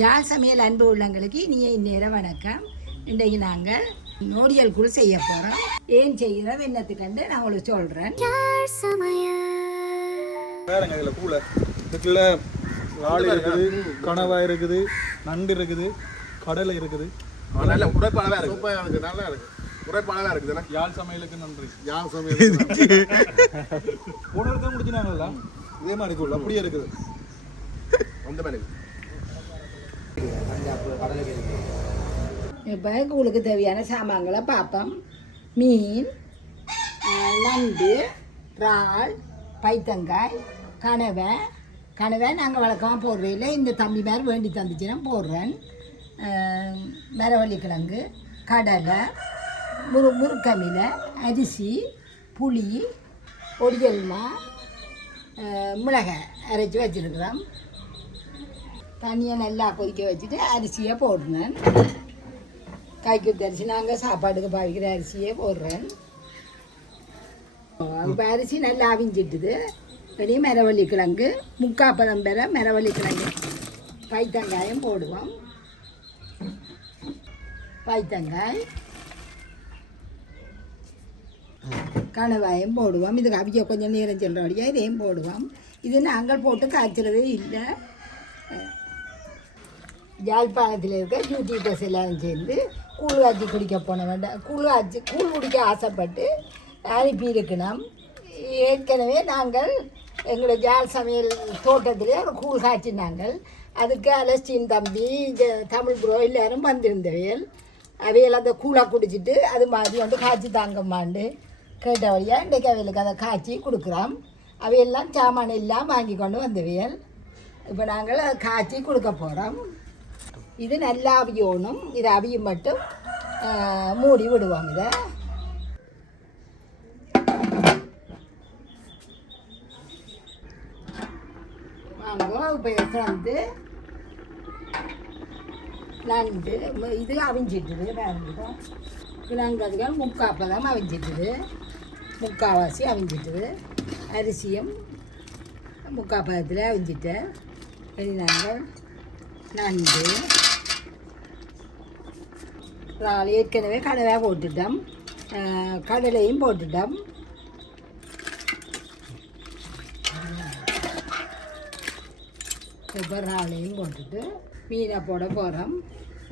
யாழ் சமையல் அன்பு உள்ளங்களுக்கு இனிய இந்நேரம் வணக்கம். இன்றைக்கு நாங்கள் நோடியல் கூழ் செய்ய போகிறோம். ஏன் செய்கிறோம் என்னத்துக்கு கண்டு நான் உங்களுக்கு சொல்கிறேன். வேறங்க இதில் கூழ இதுக்குள்ள ஆள் இருக்குது, கணவாய் இருக்குது, நண்டு இருக்குது, கடலை இருக்குது. நல்ல உரைப்பானதாக இருக்குது, நல்லா இருக்குது, உரைப்பானதாக இருக்குது. யாழ் சமையலுக்கு நன்றி. யாழ் சமையல் உணர்த்த முடிச்சுனாங்களா இதே மாதிரி கூழ் அப்படியே இருக்குது. அந்த மாதிரி இப்போ கூழுக்கு தேவையான சாமான்களை பார்ப்போம். மீன், நண்டு, இறால், பைத்தங்காய், கனவை நாங்கள் வழக்கமாக போடுறதில்ல. இந்த தம்பி மாதிரி வேண்டி தந்துச்சுன்னா போடுறேன். மரவள்ளிக்கிழங்கு, கடலை, முருக்கமிலை, அரிசி, புளி, ஒடியல்மா, மிளகாய் அரைச்சி வச்சுருக்குறோம். தண்ணியை நல்லா கொதிக்க வச்சுட்டு அரிசியை போடுறேன். காய்க்குத்தி அரிசி நாங்கள் சாப்பாட்டுக்கு பாவிக்கிற அரிசியே போடுறேன். இப்போ அரிசி நல்லா அவிஞ்சிட்டுது. ரெடி மரவள்ளிக்கிழங்கு, முக்காப்பதம் பெற மரவள்ளிக்கிழங்கு, பைத்தங்காயம் போடுவோம். பைத்தங்காய், கணவாயம் போடுவோம். இதுக்கு அவிய கொஞ்சம் நேரம் சொல்கிறபடியாக இதையும் போடுவோம். இது நாங்கள் போட்டு காய்ச்சறதே இல்லை. யாழ்ப்பாணத்தில் இருக்க யூடியூபர்ஸ் எல்லாரும் சேர்ந்து கூழ் காய்ச்சி குடிக்க போன வேண்டாம். கூழ் குடிக்க ஆசைப்பட்டு அனுப்பியிருக்கணும். ஏற்கனவே நாங்கள் எங்களோட யாழ் சமையல் தோட்டத்திலே ஒரு கூழ் காய்ச்சினாங்கள். அதுக்கு அலஸ்டின் தம்பி, தமிழ் ப்ரோ எல்லோரும் வந்திருந்தவையல். அவையில் அந்த கூழாக குடிச்சிட்டு அது மாதிரி வந்து காய்ச்சி தாங்கம்மாண்டு கேட்டவழியாக இன்றைக்கு அவைகளுக்கு அதை காய்ச்சி கொடுக்குறோம். அவையெல்லாம் சாமான் எல்லாம் வாங்கி கொண்டு வந்தவையல். இப்போ நாங்கள் அதை காய்ச்சி கொடுக்க போகிறோம். இது நல்லா அவியணும். இதை அவியும் மட்டும் மூடி விடுவோம். இதை வாங்க. இப்போ வந்து நண்டு இது அவிஞ்சிட்டுது. வேறு கிழங்குகள் முக்காப்பதம் அவிஞ்சிட்டுது, முக்கால்வாசி அவிஞ்சிட்டுது. அரிசியும் முக்காப்பதத்தில் அவிஞ்சிட்டேன். சரி, நாங்கள் நண்டு இறால் ஏற்கனவே கடலை போட்டுட்டோம், கடலையும் போட்டுட்டோம். இப்போ இறாலையும் போட்டுட்டு மீனை போட போகிறோம்.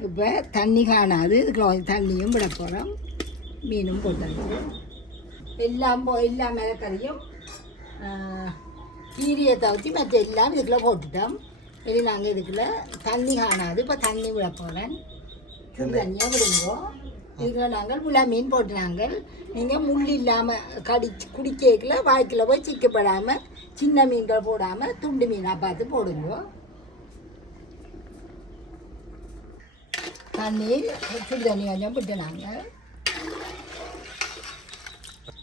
இப்போ தண்ணி காணாது, இதுக்கு தண்ணியும் விட போகிறோம். மீனும் போட்டாச்சு. எல்லா மிளகறியும் கீரியை தவிர்த்து மற்ற எல்லாம் இதுக்குள்ளே போட்டுட்டோம். சரி, நாங்கள் இதுக்குள்ள தண்ணி காணாது. இப்போ தண்ணி விட போகிறேன். தண்ணியாக விடுவோம். இதில் நாங்கள் முளை மீன் போட்டு நாங்கள் நீங்கள் முள் இல்லாமல் குடிக்கல வாய்க்கில் போய் சிக்கப்படாமல் சின்ன மீன்கள் போடாமல் துண்டு மீனாக பார்த்து போடுங்க. தண்ணீர் சுடு தண்ணி கொஞ்சம் விட்டு நாங்கள்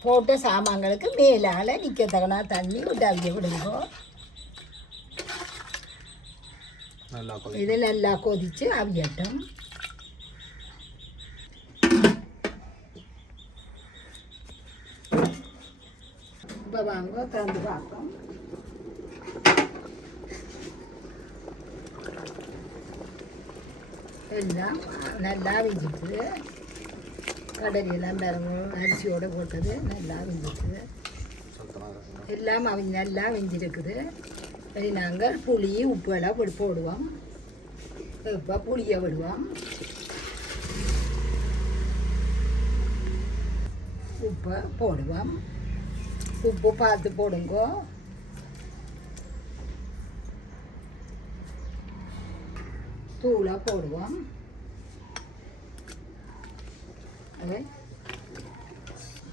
போட்ட சாமான்களுக்கு மேலால் நிற்கத்தக்கனா தண்ணி விட்டு அவிய விடுங்க. இது நல்லா கொதித்து அவியட்டும். இப்போ வாங்க திறந்து பார்ப்போம். எல்லாம் நல்லா அவிஞ்சிட்டுது. கடலையெல்லாம் பிறகு அரிசியோடு போட்டது நல்லா அவிஞ்சிட்டுது. எல்லாம் நல்லா அவிஞ்சிருக்குது. சரி, நாங்கள் புளி உப்பு எல்லாம் போடுவோம். இப்போ புளியை விடுவோம். உப்பை போடுவோம். உப்பு பார்த்து போடுங்க. தூளை போடுவோம்.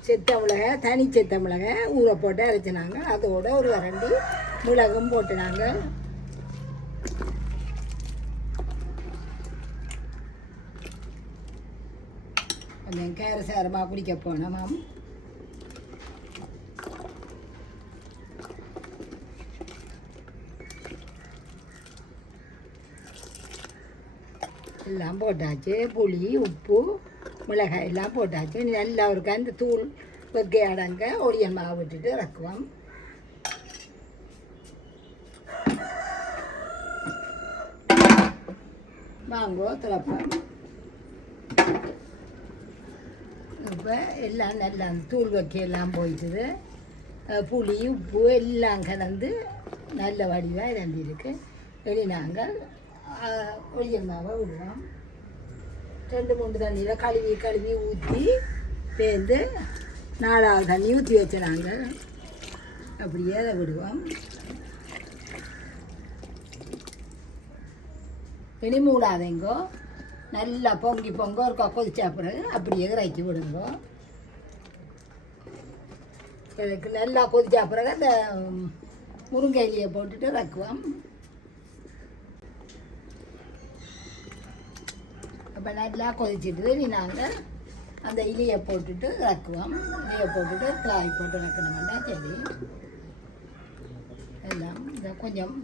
செத்த மிளகா, தனி செத்த மிளகா ஊற போட்டு அரைச்சினாங்க. அதோட ஒரு வரண்டி மிளகும் போட்டுனாங்க. கொஞ்சம் கேரசாரமாக குடிக்க போனோம். எல்லாம் போட்டாச்சு. புளி, உப்பு, மிளகாய் எல்லாம் போட்டாச்சு. நல்லா ஒரு அந்த தூள் வெக்கை அடங்க ஒடியல் மாவு விட்டுட்டு இறக்குவோம். வாங்கோ திறப்போம். இப்போ எல்லாம் நல்லா தூள் வைக்க எல்லாம் போயிட்டுது. புளி உப்பு எல்லாம் கலந்து நல்ல வடிவாக இறந்திருக்கு. வெளி நாங்கள் ஒளியமாவை விடுவோம். 2-3 தண்ணியில் கழுவி ஊற்றி பேர்ந்து 4வது தண்ணி ஊற்றி வச்ச நாங்கள் அப்படியே அதை விடுவோம். இனி மூடாதேங்கோ. நல்லா பொங்கி ஒரு கொதிச்சா பிறகு அப்படியே இறக்கி விடுங்கோ. இதுக்கு நல்லா கொதிச்சா பிறகு அந்த முருங்கை இலையை போட்டுட்டு இறக்குவோம். அப்போ நல்லா கொதிச்சிட்டு நீ நாங்கள் அந்த இலையை போட்டுட்டு இறக்குவோம். இலையை போட்டுட்டு காய் போட்டு இறக்கணும்னா சரி. எல்லாம் இந்த கொஞ்சம்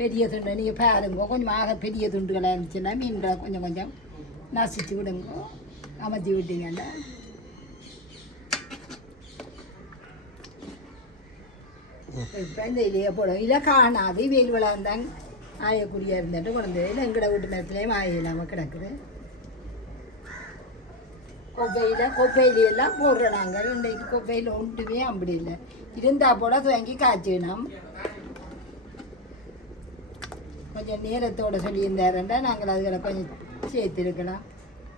பெரிய துண்டு நீங்கள் பாருங்க. கொஞ்சம் பெரிய துண்டுகளாக இருந்துச்சுன்னா மீன்களை கொஞ்சம் நசிச்சு விடுங்க. அமர்த்தி விட்டீங்கன்னா இப்போ இந்த இலையை போடும். இல்லை காணாது வெயில் விளாந்தாங்க ஆயக்குடியாக இருந்துட்டு குழந்தை இல்லை எங்கட வீட்டு நேரத்துலேயும் ஆய இல்லாமல் கிடக்குது. கொப்பையிலையெல்லாம் போடுறோம் நாங்கள். இன்றைக்கு கொப்பையில் ஒன்றுமே அப்படி இல்லை. இருந்தால் போட துவங்கி காய்ச்சினோம். கொஞ்சம் நேரத்தோடு சொல்லியிருந்தாருண்டா நாங்கள் அதுகளை கொஞ்சம் சேர்த்துருக்கலாம்.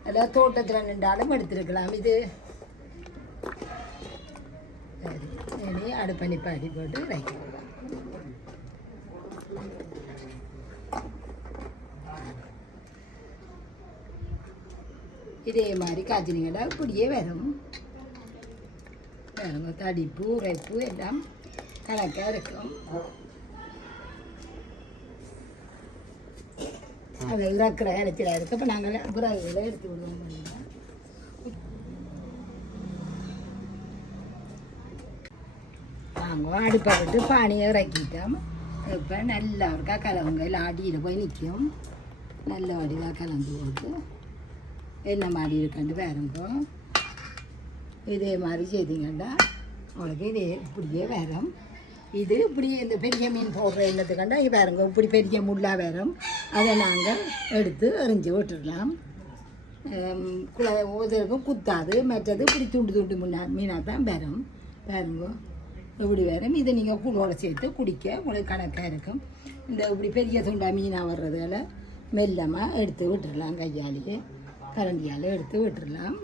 எல்லாம் தோட்டத்தில் நின்றாலும் எடுத்துருக்கலாம். இது சரி. இனி அடுப்பணி பாடி போட்டு வைக்கலாம். இதே மாதிரி காய்ச்சினீங்கன்னா இப்படியே வரும். தடிப்பு உரைப்பு எல்லாம் கணக்காக இருக்கும். அதை இறக்குற இறைச்சியில் இருக்குது. இப்போ நாங்கள் பிறகுகளை எடுத்து விடுவோம். நாங்கள் அடுப்பை விட்டு பானியை இறக்கிட்டோம். இப்போ நல்லா இருக்கா கலவுங்க இல்லை அடியில் போய் நிற்கும். நல்ல வடிவாக கலந்து போட்டு என்ன மாதிரி இருக்குன்னு வேறுங்கோ. இதே மாதிரி செய்திங்கண்டா உங்களுக்கு இதே இப்படியே வேறும். இது இப்படி இந்த பெரிய மீன் போடுற என்னத்துக்கண்டா இது வேறுங்க. இப்படி பெரிய முள்ளாக வேறும். அதை நாங்கள் எடுத்து எறிஞ்சு விட்டுடலாம். ஒருத்தருக்கும் குத்தாது. மற்றது இப்படி துண்டு மீனாக தான் வேறும். வேறுங்கோ இப்படி வேறும். இதை நீங்கள் கூழோட சேர்த்து குடிக்க உங்களுக்கு கணக்காக இருக்கும். இந்த இப்படி பெரிய துண்டா மீனாக வர்றதால மெல்லமாக எடுத்து விட்டுடலாம். கையாலேயே கரண்டியால் எடுத்து விட்டுடலாம்.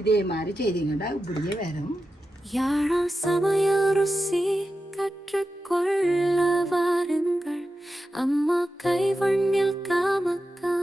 இதே மாதிரி செய்திங்கண்டா இப்படியே வரும். யாழா சமய ருசி கற்றுக்கொள்ள வாருங்கள். அம்மா கைவண்ணில் காமக்கா